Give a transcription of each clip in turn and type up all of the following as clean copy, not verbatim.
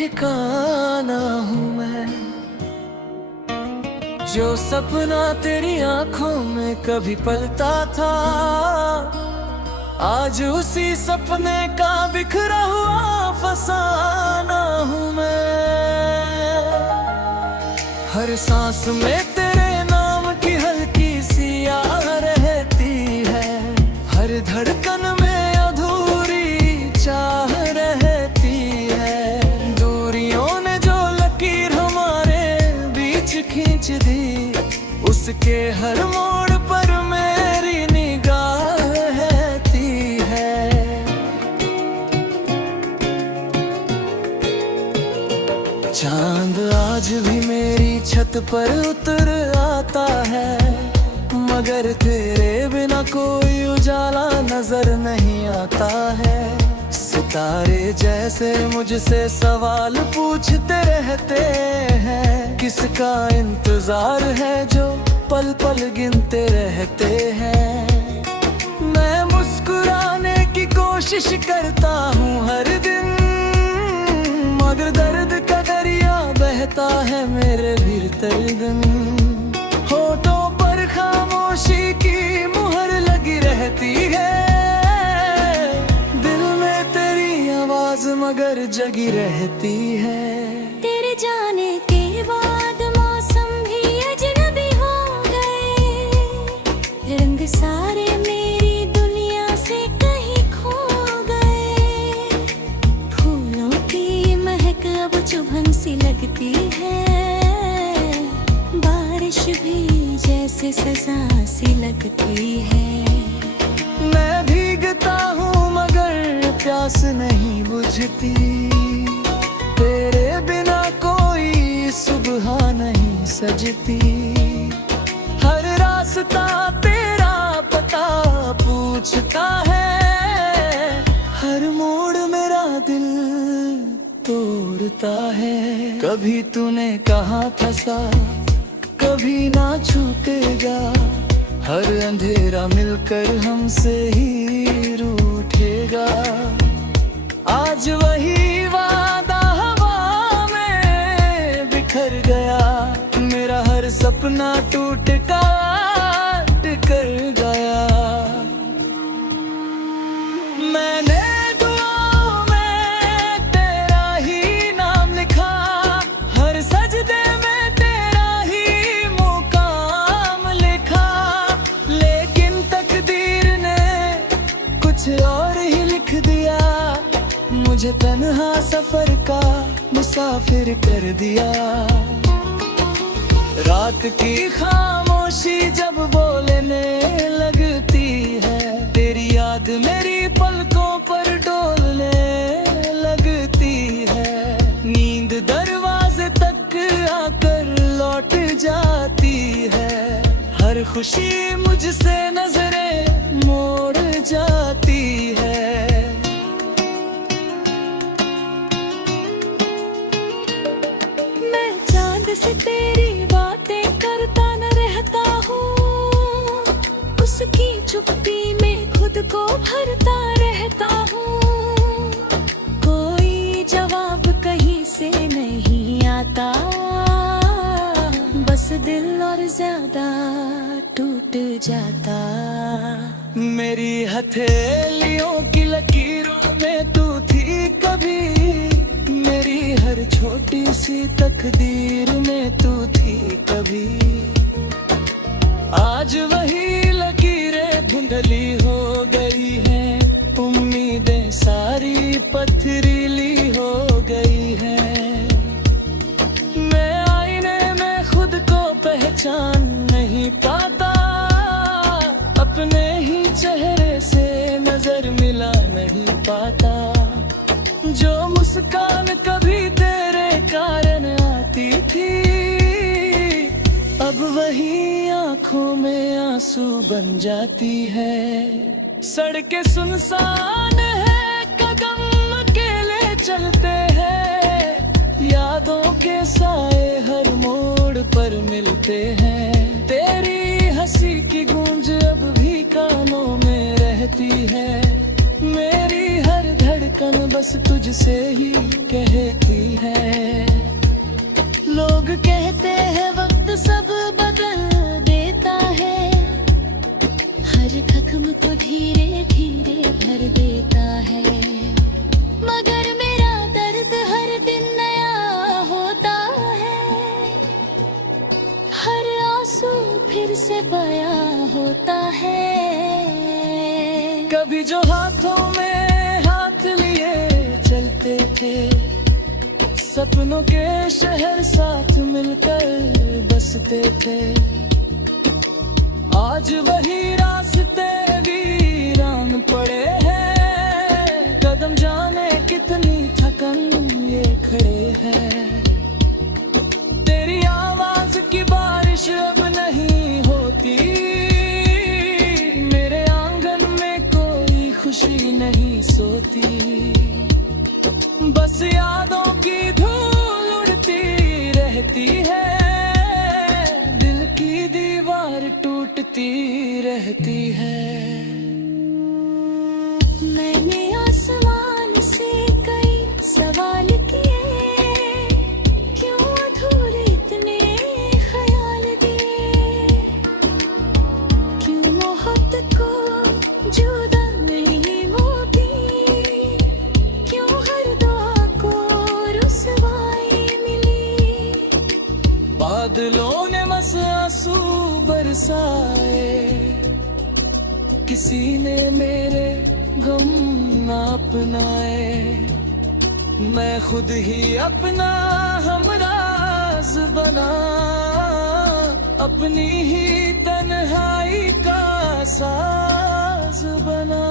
ठिकाना हूँ मैं। जो सपना तेरी आंखों में कभी पलता था, आज उसी सपने का बिखरा हुआ फसाना हूँ मैं। हर सांस में तेरे नाम की हल्की सी याद रहती है, हर धड़कन में अधूरी चाह रहती है। दूरियों ने जो लकीर हमारे बीच खींच दी, उसके हर मोड़ पर मेरी निगाह रहती है। चांद आज भी मेरी छत पर उतर आता है, मगर तेरे बिना कोई उजाला नजर नहीं आता है। सितारे जैसे मुझसे सवाल पूछते रहते हैं, किसका इंतजार है जो पल पल गिनते रहते हैं। मैं मुस्कुराने की कोशिश करता हूँ हर दिन, मगर दर्द का दरिया बहता है मेरे भीतर दिन। होठों पर खामोशी की मुहर लगी रहती है, दिल में तेरी आवाज मगर जगी रहती है। तेरे जाने के बाद मौसम भी अजनबी हो गए, रंग सारे मेरी दुनिया से कहीं खो गए। फूलों की महक अब चुभन सी लगती है, बारिश भी जैसे सजा सी लगती है। मैं भीगता हूँ मगर प्यास नहीं बुझती, तेरे बिना कोई सुबह नहीं सजती। हर रास्ता तेरा पता पूछता है, हर मोड़ मेरा दिल तोड़ता है। कभी तूने कहा था साथ कभी ना छूटेगा, हर अंधेरा मिलकर हमसे ही रूठेगा। आज वही वादा हवा में बिखर गया, मेरा हर सपना टूट काट कर गया। मैंने दुआओं में तेरा ही नाम लिखा, हर सजदे में तेरा ही मुकाम लिखा। लेकिन तकदीर ने कुछ और ही लिख दिया, मुझे तन्हा सफर का मुसाफिर कर दिया। रात की खामोशी जब बोलने लगती है, तेरी याद मेरी पलकों पर डोलने लगती है। नींद दरवाजे तक आकर लौट जाती है, हर खुशी मुझसे नजरें मोड़ जाती है। मैं चांद से तेरी बातें करता न रहता हूँ, उसकी चुप्पी में खुद को भरता रहता हूँ। कोई जवाब कहीं से नहीं आता, बस दिल और ज्यादा टूट जाता। मेरी हथेलियों की लकीरों में तू थी कभी, मेरी हर छोटी सी तकदीर में तू थी कभी। आज वही लकीरें धुंधली हो गई हैं, उम्मीदें सारी पथरीली हो गई हैं। मैं आईने में खुद को पहचान नहीं पाता, अपने ही चेहरे से नजर मिला नहीं पाता। जो मुस्कान कभी तेरे कारण आती थी, अब वही आंखों में आंसू बन जाती है। सड़कें सुनसान है, कदम अकेले चलते हैं, यादों के साए हर मोड़ पर मिलते हैं। तेरी हंसी की गूंज अब भी कानों में रहती है, मेरी हर धड़कन धड़कन बस तुझसे ही कहती है। लोग कहते हैं वक्त सब बदल देता है, हर जख्म को धीरे धीरे भर देता है। मगर मेरा दर्द हर दिन नया होता है, हर आंसू फिर से बयां होता है। कभी जो हाथों में हाथ लिए चलते थे, सपनों के शहर साथ मिलकर बसते थे, आज वही रास्ते वीरान पड़े हैं। कदम जाने कितनी थकन ये खड़े हैं। तेरी आवाज की बारिश अब नहीं होती, मेरे आंगन में कोई खुशी नहीं सोती। बस यादों की धूल उड़ती रहती है, दिल की दीवार टूटती रहती है। मैंने आसमान से कई सवाल किए, क्यों अधूरे इतने ख्याल दिए, क्यों मोहब्बत को जुदा नहीं होती, क्यों हर दुआ को रुसवाई मिली। बादलों ने बस आंसू बरसाए, किसी ने मेरे गम ना अपनाए। मैं खुद ही अपना हमराज बना, अपनी ही तन्हाई का साज बना।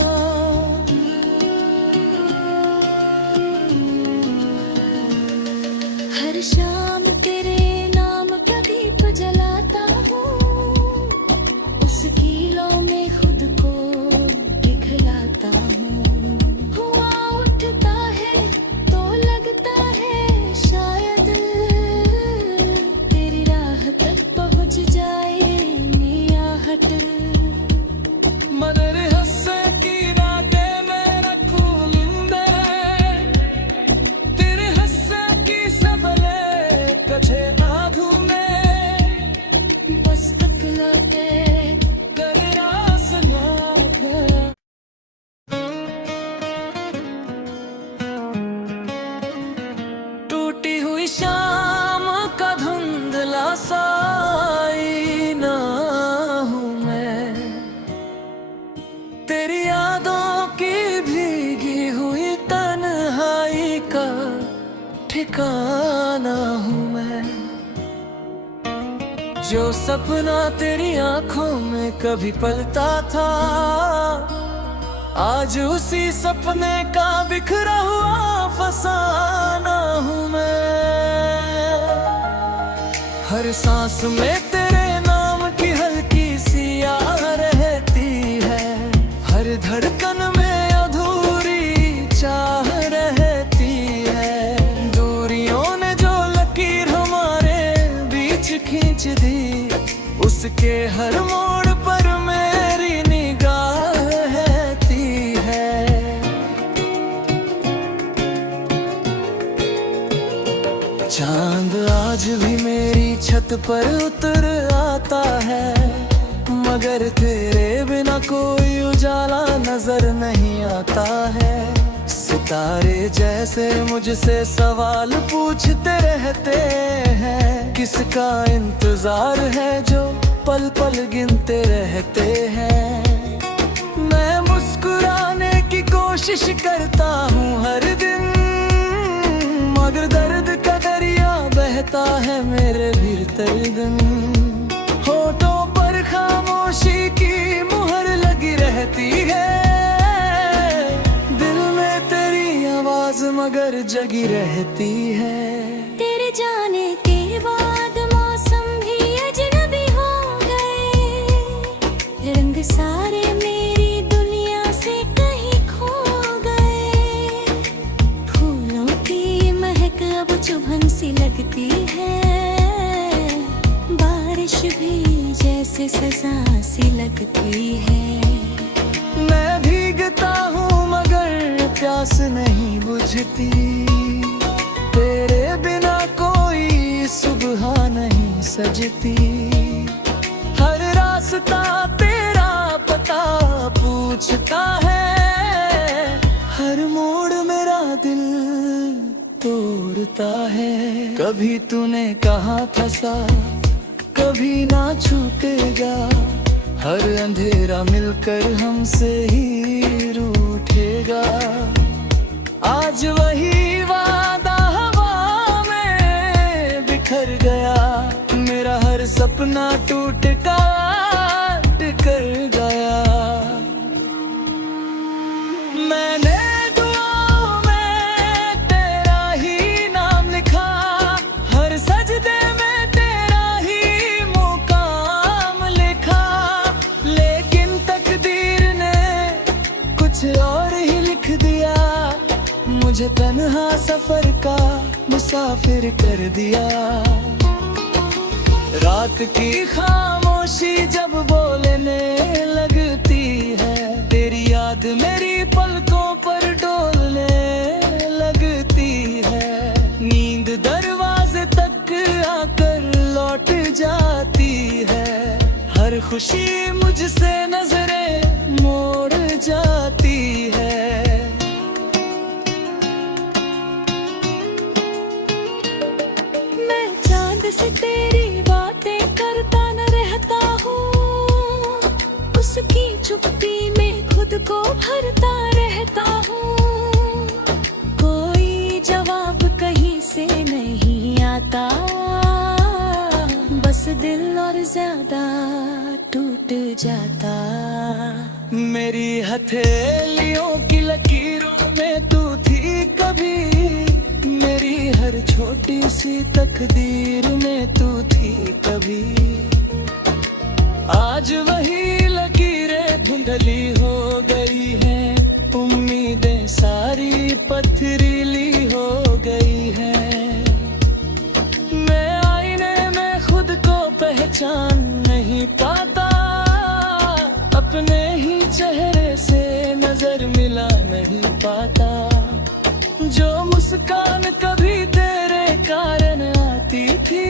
हर शाम तेरे नाम का दीप जलाता हूँ, उस कीलों में खुद को दिखलाता हूँ। हुआ उठता है तो लगता है शायद तेरी राह तक पहुँच जाए मेरा हट। मदर हस्से की रातें मैं रखूं निंदे, तेरे हस्से की सबले कछे आधू में, बस तकलाते कर रास ना कर। टूटी हुई शाम का धुंधला सा आईना हूँ मैं, तेरी यादों की भीगी हुई तन्हाई का ठिकाना हूँ मैं। जो सपना तेरी आंखों में कभी पलता था, आज उसी सपने का बिखरा हुआ फसाना हूँ मैं। हर सांस में तेरे नाम की हल्की सी याद रहती है, हर धड़कन में अधूरी चाह रहती है। दूरियों ने जो लकीर हमारे बीच खींच दी, उसके हर मोड़ पर मेरी निगाह रहती है। चांद आज भी मेरी छत पर उतर आता है, मगर तेरे बिना कोई उजाला नजर नहीं आता है। सितारे जैसे मुझसे सवाल पूछते रहते हैं, किसका इंतजार है जो पल पल गिनते रहते हैं। मैं मुस्कुराने की कोशिश करता हूँ हर दिन, मगर दर्द का दरिया बहता है मेरे भीतर दिन। होठों पर खामोशी की मुहर लगी रहती है, दिल में तेरी आवाज मगर जगी रहती है। तेरे जाने के बाद मौसम भी अजनबी हो गए, रंग सारे मेरी दुनिया से कहीं खो गए। फूलों की महक अब चुभन सी लगती है, बारिश भी जैसे सजा सी लगती है। मैं भीगता हूँ मगर प्यास नहीं बुझती, तेरे बिना कोई सुबह नहीं सजती। हर रास्ता तेरा पता पूछता है, हर मोड़ मेरा दिल तोड़ता है। कभी तूने कहा था साथ कभी ना छूटेगा, हर अंधेरा मिलकर हमसे ही रूठेगा। आज वही वादा हवा में बिखर गया, मेरा हर सपना टूट कर गया। मैंने दुआओं में तेरा ही नाम लिखा, हर सजदे में तेरा ही मुकाम लिखा। लेकिन तकदीर ने कुछ और ही लिख दिया, मुझे तन्हा सफर का मुसाफिर कर दिया। रात की खामोशी जब बोलने लगती है, तेरी याद मेरी पलकों पर डोलने लगती है। नींद दरवाजे तक आकर लौट जाती है, हर खुशी मुझसे नजरें मोड़ जाती है। मैं चांद से तेरी बातें करता न रहता हूँ, उसकी चुप्पी में खुद को भरता रहता हूँ। कोई जवाब कहीं से नहीं आता, बस दिल और ज्यादा टूट जाता। मेरी हथेलियों की लकीरों में तू थी कभी, मेरी हर छोटी सी तकदीर में तू थी कभी। आज वही लकीरें धुंधली हो गई हैं, उम्मीदें सारी पथरीली हो गई हैं। मैं आईने में खुद को पहचान नहीं पाता, अपने ही चेहरे से नजर मिला नहीं पाता। जो मुस्कान कभी तेरे कारण आती थी,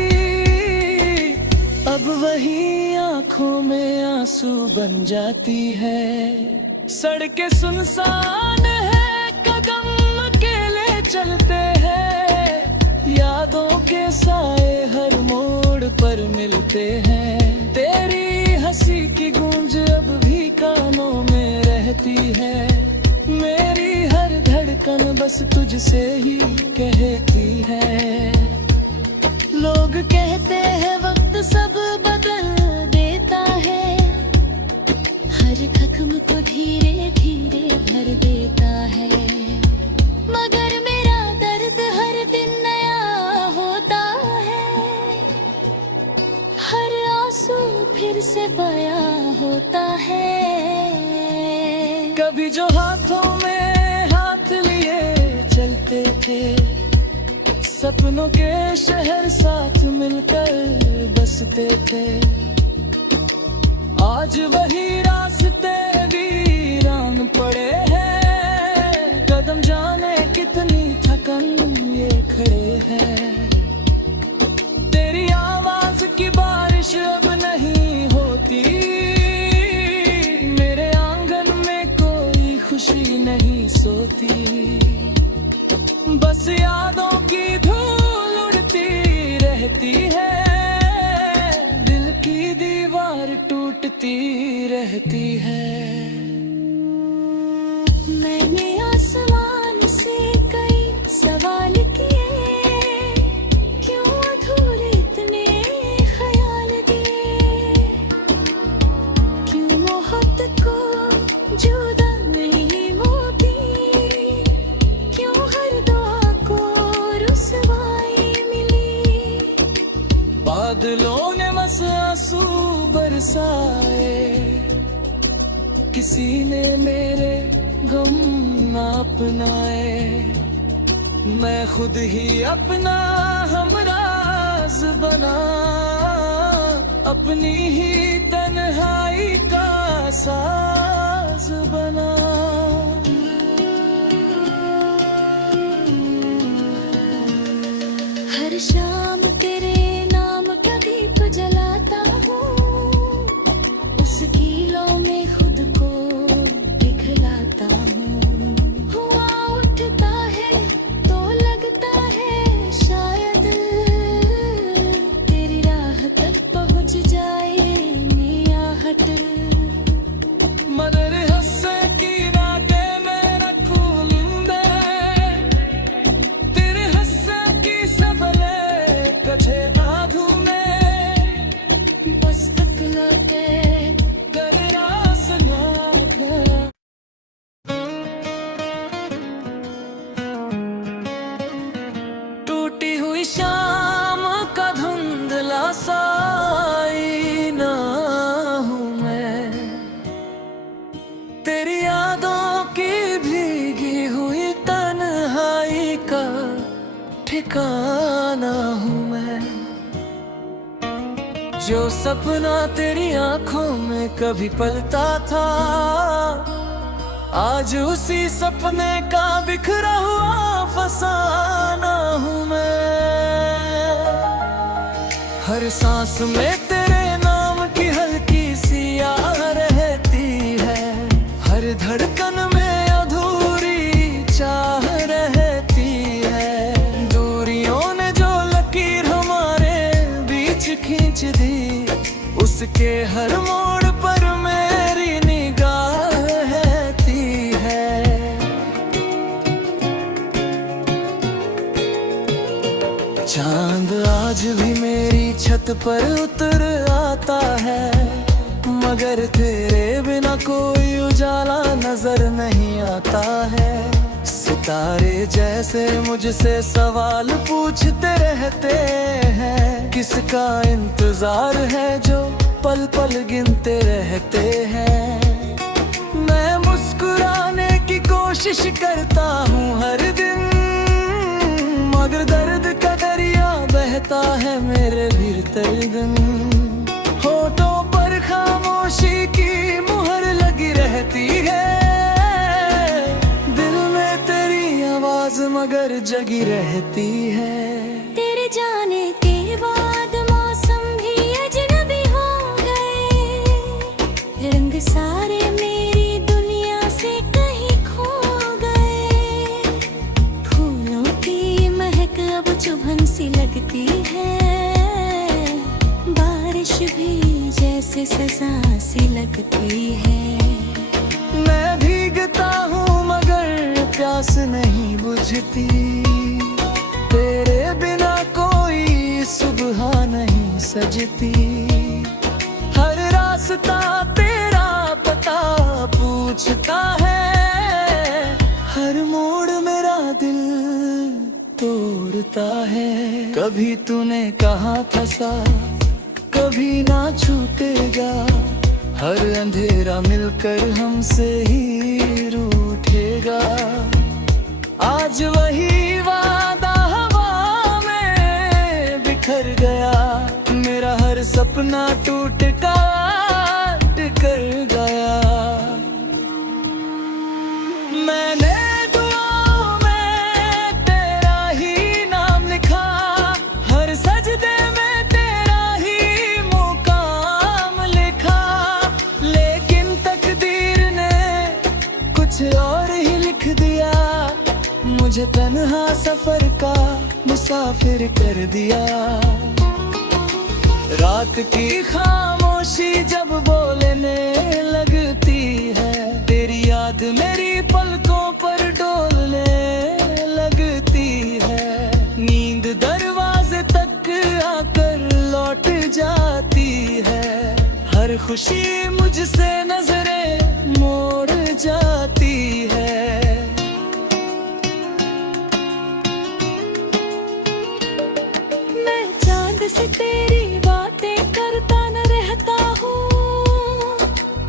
अब वही आंखों में आंसू बन जाती है। सड़कें सुनसान है, कदम अकेले चलते हैं, यादों के साए हर मोड़ पर मिलते हैं। तेरी हंसी की गूंज अब भी कानों में रहती है, मेरी हर धड़कन बस तुझसे ही कहती है। लोग कहते हैं वक्त सब बदल देता है, हर जख्म को धीरे धीरे भर देता है। मगर मेरा दर्द हर दिन नया होता है, हर आंसू फिर से बयां होता है। कभी जो हाथों में हाथ लिए चलते थे, सपनों के शहर साथ मिलकर बसते थे। आज वही रास्ते वीरान पड़े हैं, कदम जाने कितनी थकन ये खड़े हैं। तेरी आवाज की बारिश अब नहीं होती, मेरे आंगन में कोई खुशी नहीं सोती। बस यादों की धूल उड़ती रहती है, दिल की दीवार टूटती रहती है। मैंने आसमान से कई सवाल किए, क्यों अधूरे इतने ख्याल दिए, क्यों मोहब्बत को जुदा नहीं मोती, क्यों हर दुआ को रुसवाई मिली। बादलों ने बस आंसू बरसाए, किसी ने मेरे गम ना अपनाए। मैं खुद ही अपना हमराज बना, अपनी ही तन्हाई का साज बना। ठिकाना हूँ मैं। जो सपना तेरी आंखों में कभी पलता था, आज उसी सपने का बिखरा हुआ फसाना हूँ मैं। हर सांस में तेरे नाम की हल्की सी याद रहती है, हर धड़कन में अधूरी चाह रहती है। दूरियों ने जो लकीर हमारे बीच खींच दी, उसके हर मोड़ पर मेरी निगाह रहती है। चांद आज भी मेरी छत पर उतर आता है, मगर तेरे बिना कोई उजाला नजर नहीं आता है। सितारे जैसे मुझसे सवाल पूछते रहते हैं, किसका इंतजार है जो पल पल गिनते रहते हैं। मैं मुस्कुराने की कोशिश करता हूँ हर दिन, मगर दर्द का दरिया बहता है मेरे भीतर दिन। होठों पर खामोशी की मुहर लगी रहती है, दिल में तेरी आवाज मगर जगी रहती है। तेरे जाने के बाद मौसम भी अजनबी हो गए, रंग सारे मेरी दुनिया से कहीं खो गए। फूलों की महक अब चुभन सी लगती है, बारिश भी जैसे सजा सी लगती है। मैं भीगता हूँ मगर प्यास नहीं बुझती, तेरे बिना कोई सुबह नहीं सजती। हर रास्ता तेरा पता पूछता है, हर मोड़ मेरा दिल तोड़ता है। कभी तूने कहा था साथ कभी ना छूटेगा, हर अंधेरा मिलकर हमसे ही रूठेगा। आज वही वादा हवा में बिखर गया, मेरा हर सपना टूट काट कर गया। मैंने दुआओं में तेरा ही नाम लिखा, हर सजदे में तेरा ही मुकाम लिखा, लेकिन तकदीर ने कुछ और ही लिख दिया, मुझे तन्हा सफर का मुसाफिर कर दिया। रात की खामोशी जब बोलने लगती है, तेरी याद मेरी पलकों पर डोलने लगती है। नींद दरवाजे तक आकर लौट जाती है, हर खुशी मुझसे नजरें मोड़ जाती है। मैं चांद से तेरी बातें करता न रहता हूँ,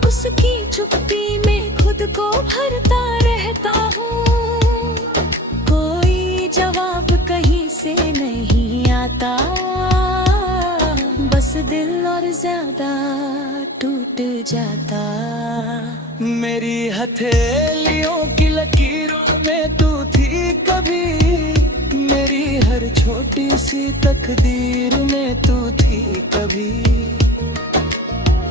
उसकी चुप्पी में खुद को भरता रहता हूँ। कोई जवाब कहीं से नहीं आता, बस दिल और ज्यादा टूट जाता। मेरी हथेलियों की लकीरों में तू थी कभी, मेरी हर छोटी सी तकदीर में तू थी कभी।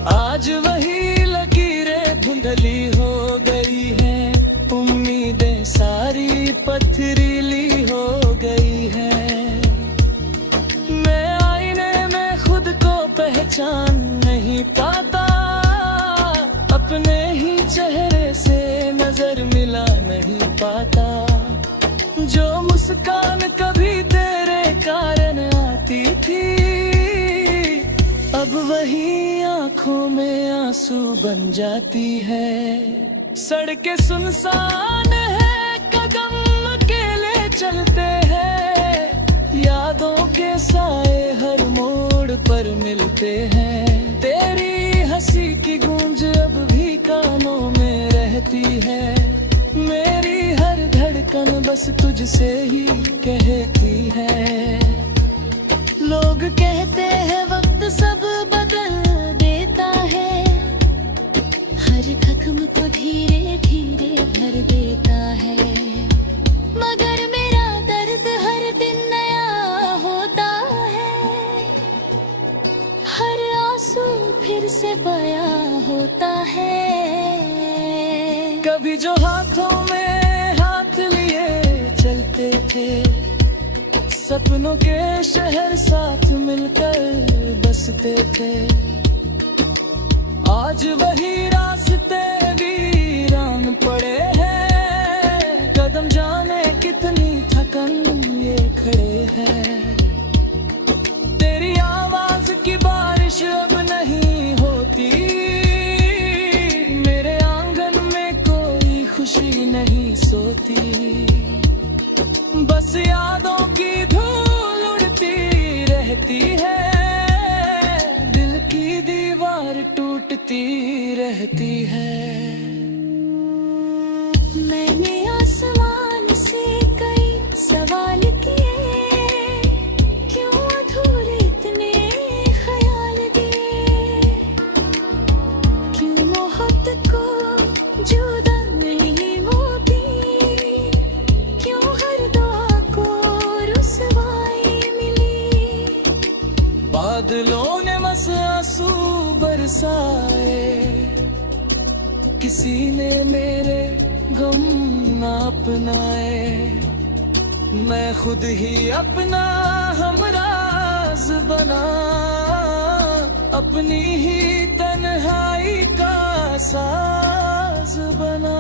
आज वही लकीरें धुंधली हो गई हैं, उम्मीदें सारी पथरीली हो गई हैं। मैं आईने में खुद को पहचान नहीं पाता, अपने ही चेहरे से नजर मिला नहीं पाता। जो मुस्कान कभी तेरे कारण आती थी, अब वही आंखों में आंसू बन जाती है। सड़कें सुनसान है, कदम अकेले चलते हैं, यादों के साए हर मोड़ पर मिलते हैं। तेरी हंसी की गूंज अब भी कानों में रहती है, मेरी हर धड़कन धड़कन बस तुझसे ही कहती है। लोग कहते हैं वक्त सब बदल देता है, हर जख्म को धीरे धीरे भर देता है। मगर मेरा दर्द हर दिन नया होता है, हर आंसू फिर से बयां होता है। कभी जो हाथों में हाथ लिए चलते थे, सपनों के शहर साथ मिलकर बसते थे, आज वही रास्ते वीरान पड़े हैं। कदम जाने कितनी थकन ये खड़े हैं। तेरी आवाज की बारिश अब नहीं होती, मेरे आंगन में कोई खुशी नहीं सोती। बस यादों की धूल उड़ती रहती है, दिल की दीवार टूटती रहती है। मैंने आसमान से कई सवाल किए, क्यों अधूरे इतने ख्याल दिए, क्यों मोहब्बत को जुदा नहीं मोती, क्यों हर दुआ को रुसवाई मिली। बादलों ने बस आंसू बरसाए, किसी ने मेरे गम ना अपनाए। मैं खुद ही अपना हमराज बना, अपनी ही तन्हाई का साज बना।